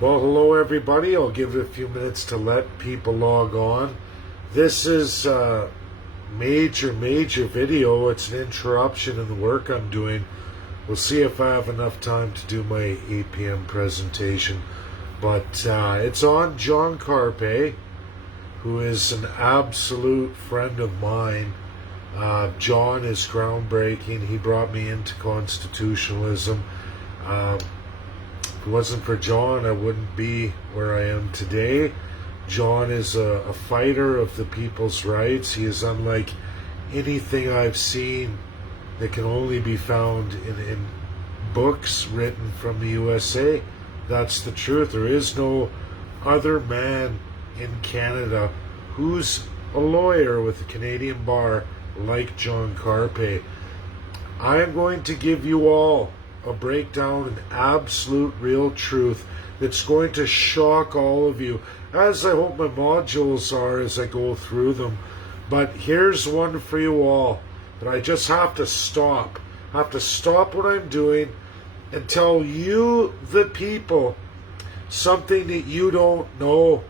Well, hello everybody. I'll give it a few minutes to let people log on. This is a major video. It's an interruption in the work I'm doing. We'll see if I have enough time to do my 8 p.m. presentation. But it's on John Carpay, who is an absolute friend of mine. John is groundbreaking. He brought me into constitutionalism. If it wasn't for John, I wouldn't be where I am today. John is a fighter of the people's rights. He is unlike anything I've seen that can only be found in books written from the USA. That's the truth. There is no other man in Canada who's a lawyer with the Canadian bar like John Carpay. I am going to give you all a breakdown, an absolute real truth that's going to shock all of you, as I hope my modules are as I go through them. But here's one for you all that I just have to stop. I have to stop what I'm doing and tell you, the people, something that you don't know.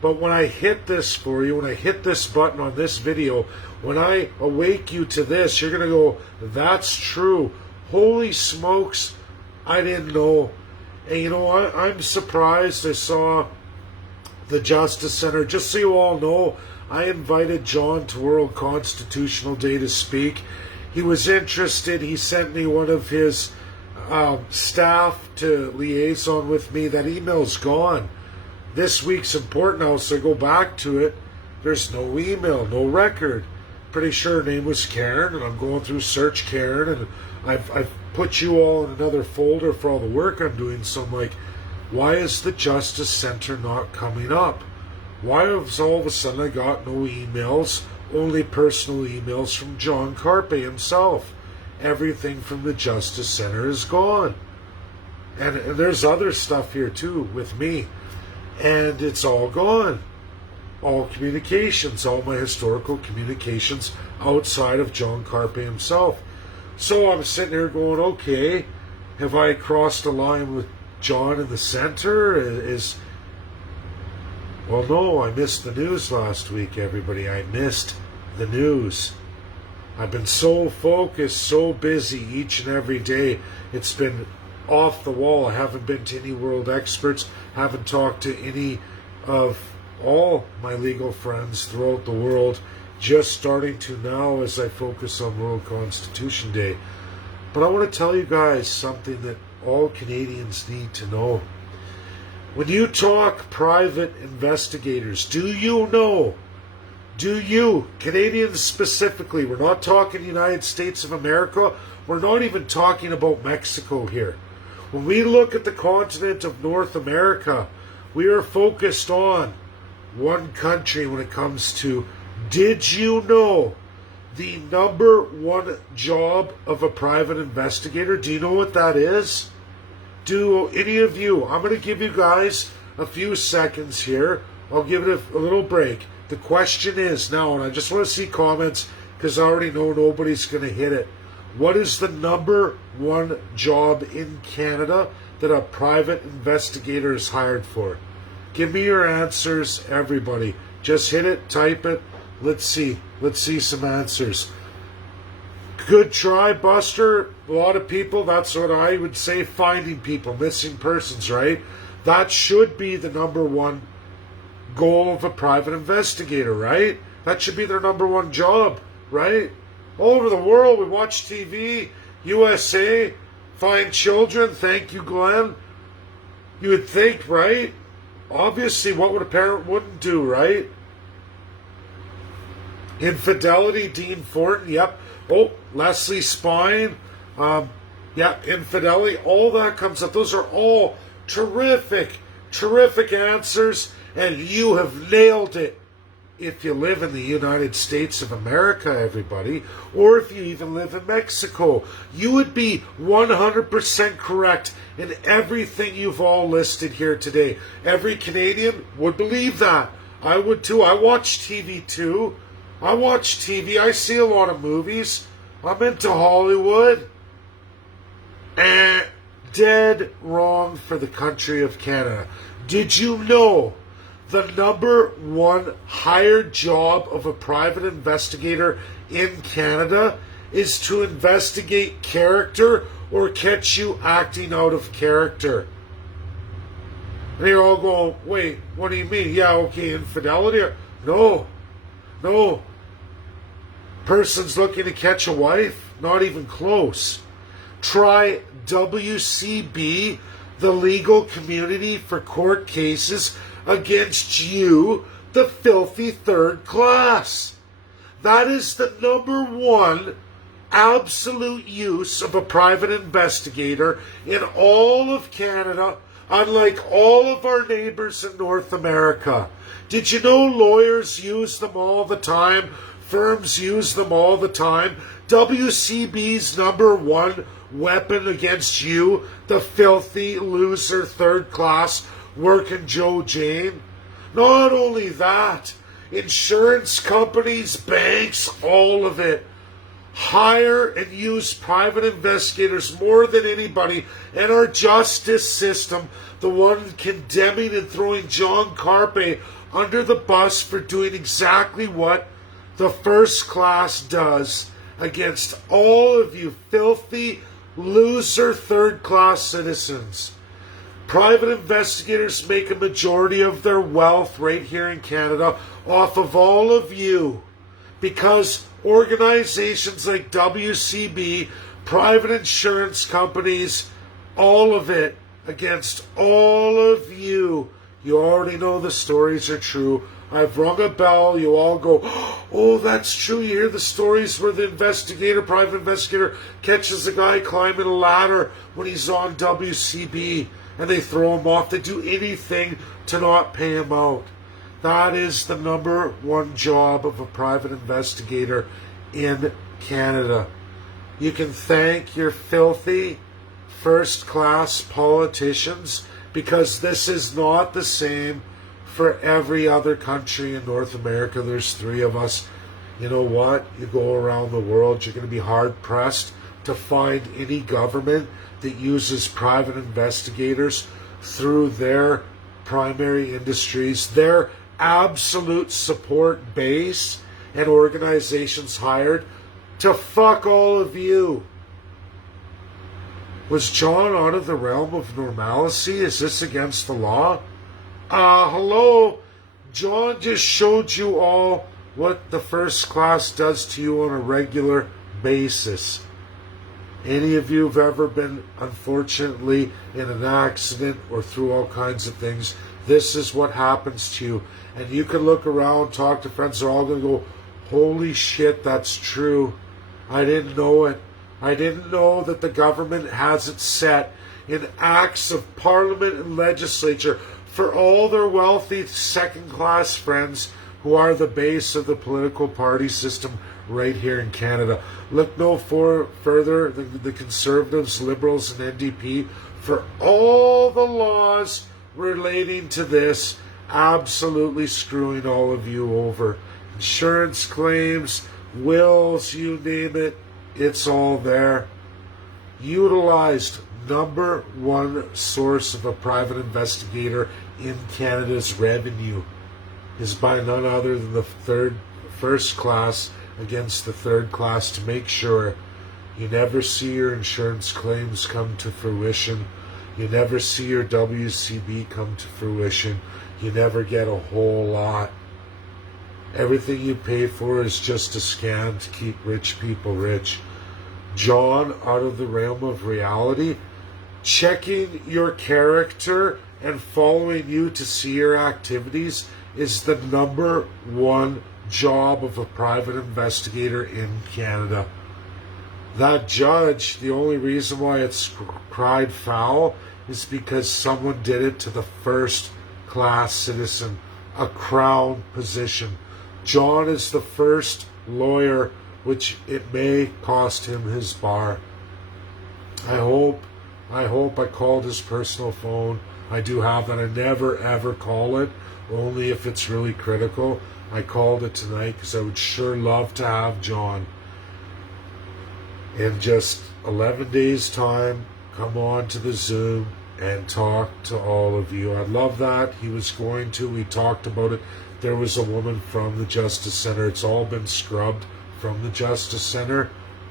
But when I hit this for you, when I hit this button on this video, when I awake you to this, you're going to go, that's true. Holy smokes, I didn't know. And you know, I'm surprised. I saw the Justice Center. Just so you all know, I invited John to World Constitutional Day to speak. He was interested. He sent me one of his staff to liaison with me. That email's gone. This week's important now, so I go back to it. There's no email, no record. Pretty sure her name was Karen, and I'm going through search Karen, and I've put you all in another folder for all the work I'm doing. So I'm like, why is the Justice Center not coming up? Why has all of a sudden I got no emails, only personal emails from John Carpay himself? Everything from the Justice Center is gone. And there's other stuff here too with me. And it's all gone. All communications, all my historical communications outside of John Carpay himself. So I'm sitting here going, okay, have I crossed a line with John in the center? Well, no, I missed the news last week, everybody. I missed the news. I've been so focused, so busy each and every day. It's been off the wall. I haven't been to any world experts, haven't talked to any of all my legal friends throughout the world, just starting to now as I focus on World Constitution Day. But I want to tell you guys something that all Canadians need to know. When you talk private investigators, do you, Canadians specifically, we're not talking United States of America, we're not even talking about Mexico here. When we look at the continent of North America, we are focused on one country when it comes to, did you know the number one job of a private investigator? Do you know what that is? Do any of you? I'm going to give you guys a few seconds here. I'll give it a little break. The question is now, and I just want to see comments because I already know nobody's going to hit it. What is the number one job in Canada that a private investigator is hired for? Give me your answers, everybody. Just hit it, type it. Let's see. Let's see some answers. Good try, Buster. A lot of people, that's what I would say, finding people, missing persons, right? That should be the number one goal of a private investigator, right? That should be their number one job, right? All over the world, we watch TV, USA, find children. Thank you, Glenn. You would think, right? Obviously, what would a parent wouldn't do, right? Infidelity, Dean Fortin, yep. Oh, Leslie Spine, yeah, infidelity, all that comes up. Those are all terrific answers, and you have nailed it. If you live in the United States of America, everybody, or if you even live in Mexico, you would be 100% correct in everything you've all listed here today. Every Canadian would believe that. I would too. I watch TV too. I watch TV. I see a lot of movies. I'm into Hollywood. Dead wrong for the country of Canada. Did you know the number one hired job of a private investigator in Canada is to investigate character or catch you acting out of character? And you're all going, wait, what do you mean? Yeah, okay, infidelity? No, no. Person's looking to catch a wife? Not even close. Try WCB, the legal community for court cases against you, the filthy third class. That is the number one absolute use of a private investigator in all of Canada, unlike all of our neighbors in North America. Did you know lawyers use them all the time? Firms use them all the time. WCB's number one weapon against you, the filthy loser third class working Joe Jane. Not only that, insurance companies, banks, all of it hire and use private investigators more than anybody. And our justice system, the one condemning and throwing John Carpay under the bus for doing exactly what the first class does against all of you filthy loser third class citizens. Private investigators make a majority of their wealth right here in Canada off of all of you, because organizations like WCB, private insurance companies, all of it against all of you. You already know the stories are true. I've rung a bell. You all go, oh, that's true. You hear the stories where the private investigator, catches a guy climbing a ladder when he's on WCB and they throw him off. They do anything to not pay him out. That is the number one job of a private investigator in Canada. You can thank your filthy first-class politicians, because this is not the same for every other country in North America. There's three of us. You know what? You go around the world, you're going to be hard-pressed to find any government that uses private investigators through their primary industries, their absolute support base, and organizations hired to fuck all of you. Was John out of the realm of normalcy? Is this against the law? Hello? John just showed you all what the first class does to you on a regular basis. Any of you have ever been, unfortunately, in an accident or through all kinds of things, this is what happens to you. And you can look around, talk to friends, they're all going to go, holy shit, that's true. I didn't know it. I didn't know that the government has it set in acts of parliament and legislature for all their wealthy second-class friends who are the base of the political party system right here in Canada. Look no further than the Conservatives, Liberals, and NDP for all the laws relating to this, absolutely screwing all of you over. Insurance claims, wills, you name it, it's all there. Utilized number one source of a private investigator in Canada's revenue is by none other than the first class against the third class, to make sure you never see your insurance claims come to fruition. You never see your WCB come to fruition. You never get a whole lot. Everything you pay for is just a scam to keep rich people rich. John, out of the realm of reality, checking your character and following you to see your activities is the number one job of a private investigator in Canada. That judge, the only reason why it's cried foul is because someone did it to the first class citizen, a crown position. John is the first lawyer, which it may cost him his bar. I hope I called his personal phone. I do have that. I never ever call it, only if it's really critical. I called it tonight because I would sure love to have John. In just 11 days' time, come on to the Zoom and talk to all of you. I love that. He was going to. We talked about it. There was a woman from the Justice Center. It's all been scrubbed from the Justice Center.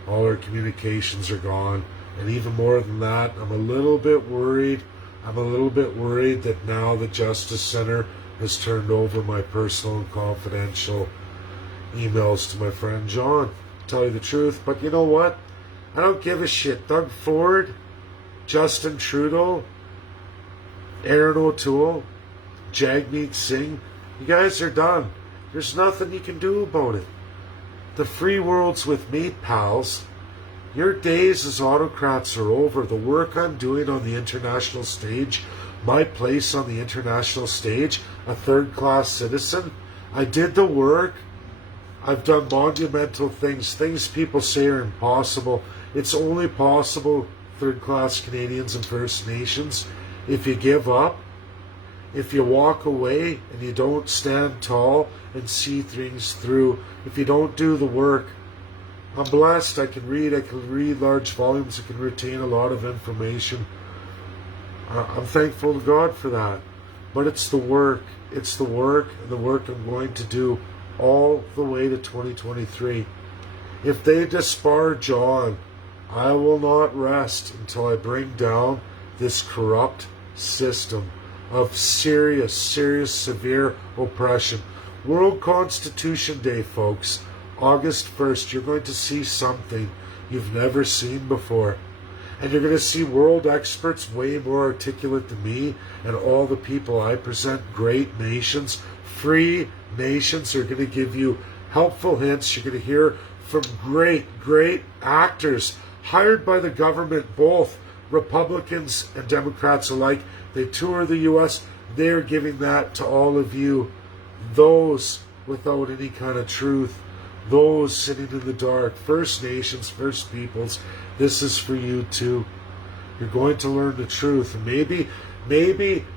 All our communications are gone. And even more than that, I'm a little bit worried. That now the Justice Center has turned over my personal and confidential emails to my friend John. To tell you the truth. But you know what? I don't give a shit. Doug Ford, Justin Trudeau, Aaron O'Toole, Jagmeet Singh, you guys are done. There's nothing you can do about it. The free world's with me, pals. Your days as autocrats are over. The work I'm doing on the international stage, my place on the international stage, a third-class citizen, I did the work. I've done monumental things people say are impossible. It's only possible, third-class Canadians and First Nations, if you give up, if you walk away and you don't stand tall and see things through, if you don't do the work. I'm blessed. I can read large volumes. I can retain a lot of information. I'm thankful to God for that. But it's the work. It's the work and the work I'm going to do all the way to 2023. If they disbar John, I will not rest until I bring down this corrupt system of serious, severe oppression. World Constitution Day, folks. August 1st, you're going to see something you've never seen before. And you're going to see world experts way more articulate than me and all the people I present, great nations, free nations are going to give you helpful hints. You're going to hear from great actors hired by the government, both Republicans and Democrats alike. They tour the U.S. They're giving that to all of you, those without any kind of truth, those sitting in the dark, First Nations, First Peoples. This is for you too. You're going to learn the truth. And maybe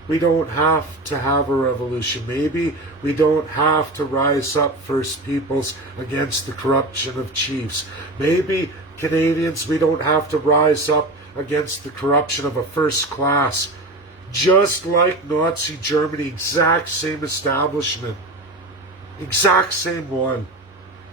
we don't have to have a revolution. Maybe we don't have to rise up, First Peoples, against the corruption of chiefs. Maybe, Canadians, we don't have to rise up against the corruption of a first class. Just like Nazi Germany, exact same establishment, exact same one,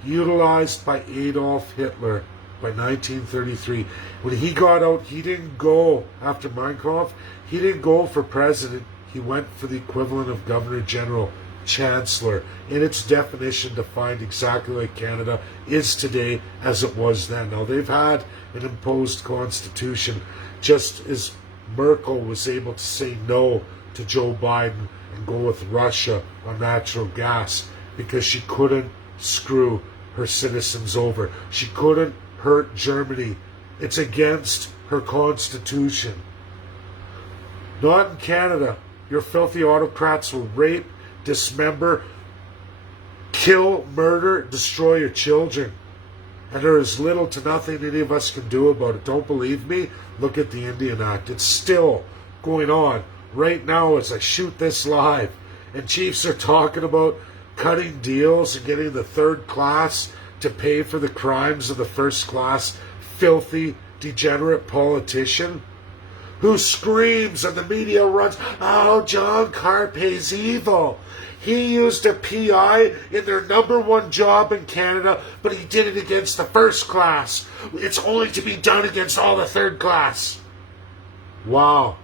utilized by Adolf Hitler by 1933. When he got out, he didn't go after Mein Kampf. He didn't go for president. He went for the equivalent of Governor General, Chancellor, in its definition defined exactly like Canada is today as it was then. Now, they've had an imposed constitution, just as Merkel was able to say no to Joe Biden and go with Russia on natural gas because she couldn't screw her citizens over. She couldn't hurt Germany. It's against her constitution. Not in Canada. Your filthy autocrats will rape, dismember, kill, murder, destroy your children. And there is little to nothing any of us can do about it. Don't believe me? Look at the Indian Act. It's still going on right now as I shoot this live. And chiefs are talking about cutting deals and getting the third class to pay for the crimes of the first class filthy, degenerate politician who screams and the media runs, oh, John Carpay's evil. He used a PI in their number one job in Canada, but he did it against the first class. It's only to be done against all the third class. Wow.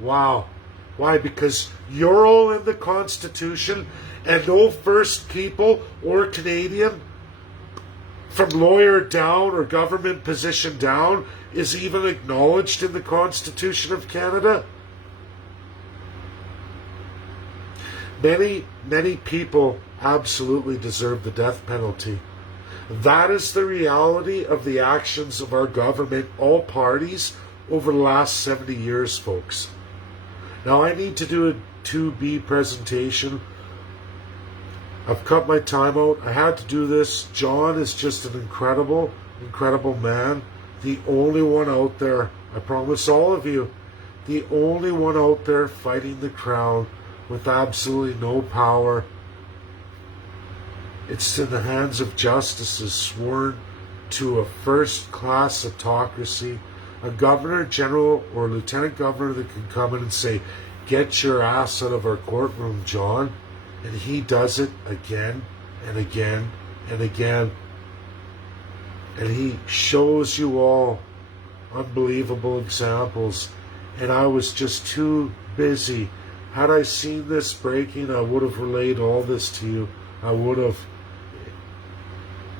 Why? Because you're all in the Constitution and no First People or Canadian from lawyer down or government position down is even acknowledged in the Constitution of Canada. Many people absolutely deserve the death penalty. That is the reality of the actions of our government, all parties, over the last 70 years, folks. Now, I need to do a 2B presentation. I've cut my time out. I had to do this. John is just an incredible man. The only one out there, I promise all of you, the only one out there fighting the crown with absolutely no power. It's in the hands of justices sworn to a first-class autocracy, a governor, general, or lieutenant governor that can come in and say, get your ass out of our courtroom, John. And he does it again and again and again. And he shows you all unbelievable examples. And I was just too busy. Had I seen this breaking, I would have relayed all this to you. I would have.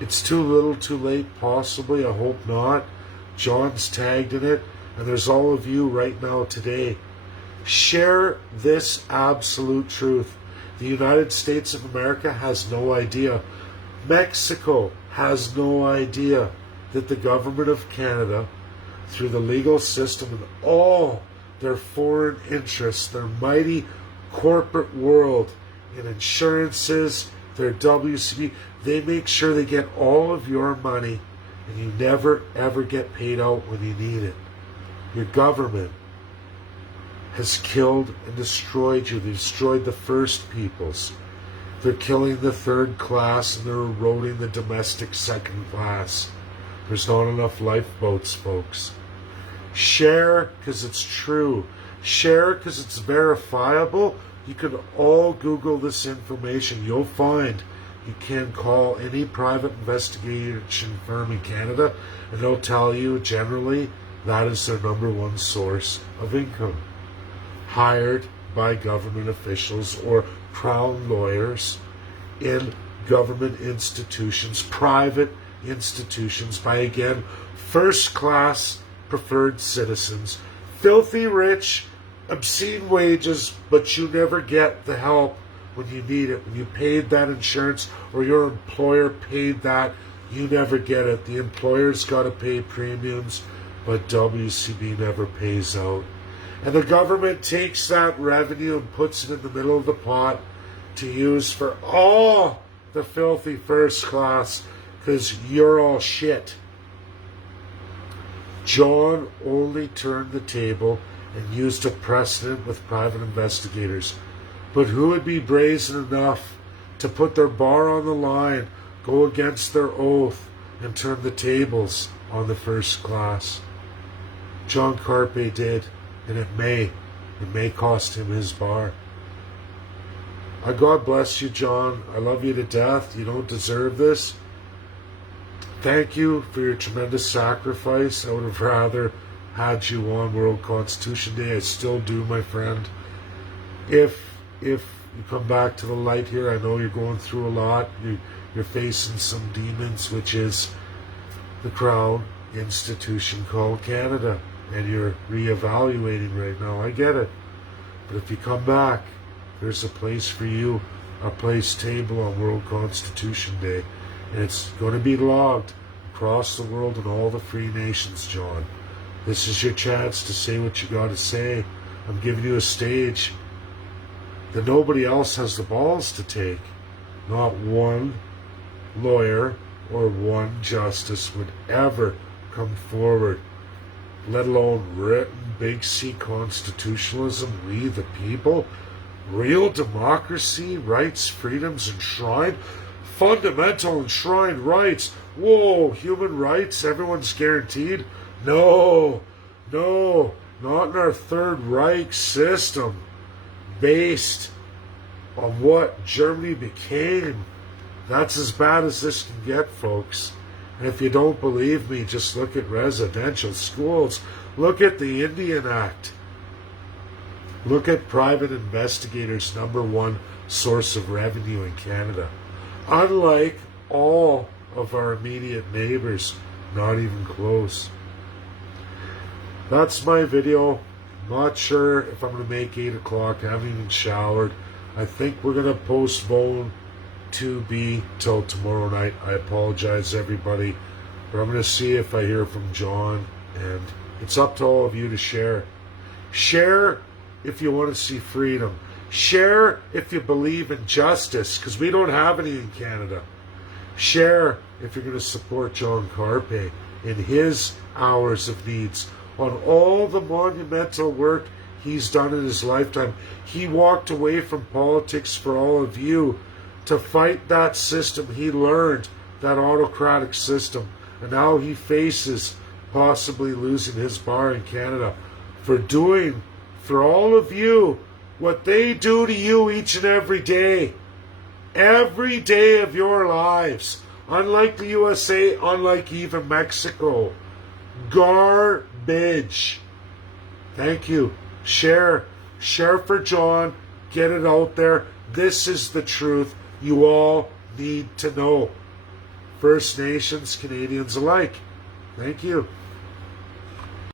It's too little too late, possibly. I hope not. John's tagged in it. And there's all of you right now today. Share this absolute truth. The United States of America has no idea. Mexico has no idea that the government of Canada, through the legal system and all their foreign interests, their mighty corporate world in insurances, their WCB, they make sure they get all of your money and you never ever get paid out when you need it. Your government has killed and destroyed you. They destroyed the First Peoples. They're killing the third class and they're eroding the domestic second class. There's not enough lifeboats, folks. Share because it's true. Share because it's verifiable. You can all Google this information. You'll find you can call any private investigation firm in Canada and they'll tell you generally that is their number one source of income. Hired by government officials or crown lawyers in government institutions, private institutions, by again first-class preferred citizens, filthy rich, obscene wages, but you never get the help when you need it. When you paid that insurance or your employer paid that, you never get it. The employer's got to pay premiums, but WCB never pays out. And the government takes that revenue and puts it in the middle of the pot to use for all the filthy first class because you're all shit. John only turned the table and used a precedent with private investigators. But who would be brazen enough to put their bar on the line, go against their oath, and turn the tables on the first class? John Carpay did. And it may cost him his bar. God bless you, John. I love you to death. You don't deserve this. Thank you for your tremendous sacrifice. I would have rather had you on World Constitution Day. I still do, my friend. If you come back to the light here, I know you're going through a lot. You're facing some demons, which is the Crown institution called Canada. And you're reevaluating right now. I get it. But if you come back, there's a place for you, a place table on World Constitution Day. And it's going to be logged across the world in all the free nations, John. This is your chance to say what you got to say. I'm giving you a stage that nobody else has the balls to take. Not one lawyer or one justice would ever come forward, let alone written big C constitutionalism, we the people, real democracy, rights, freedoms enshrined, fundamental enshrined rights. Whoa, human rights, everyone's guaranteed? No, not in our Third Reich system, based on what Germany became. That's as bad as this can get, folks. And if you don't believe me, just look at residential schools. Look at the Indian Act. Look at private investigators' number one source of revenue in Canada. Unlike all of our immediate neighbors, not even close. That's my video. Not sure if I'm going to make 8 o'clock. I haven't even showered. I think we're going to postpone to be till tomorrow night. I apologize, everybody, but I'm going to see if I hear from John, and it's up to all of you to share. Share if you want to see freedom. Share if you believe in justice, because we don't have any in Canada. Share if you're going to support John Carpay in his hours of needs, on all the monumental work he's done in his lifetime. He walked away from politics for all of you to fight that system. He learned that autocratic system, and now he faces possibly losing his bar in Canada for doing for all of you what they do to you each and every day of your lives. Unlike the USA, unlike even Mexico. Garbage. Thank you. Share for John. Get it out there. This is the truth you all need to know. First Nations, Canadians alike. Thank you.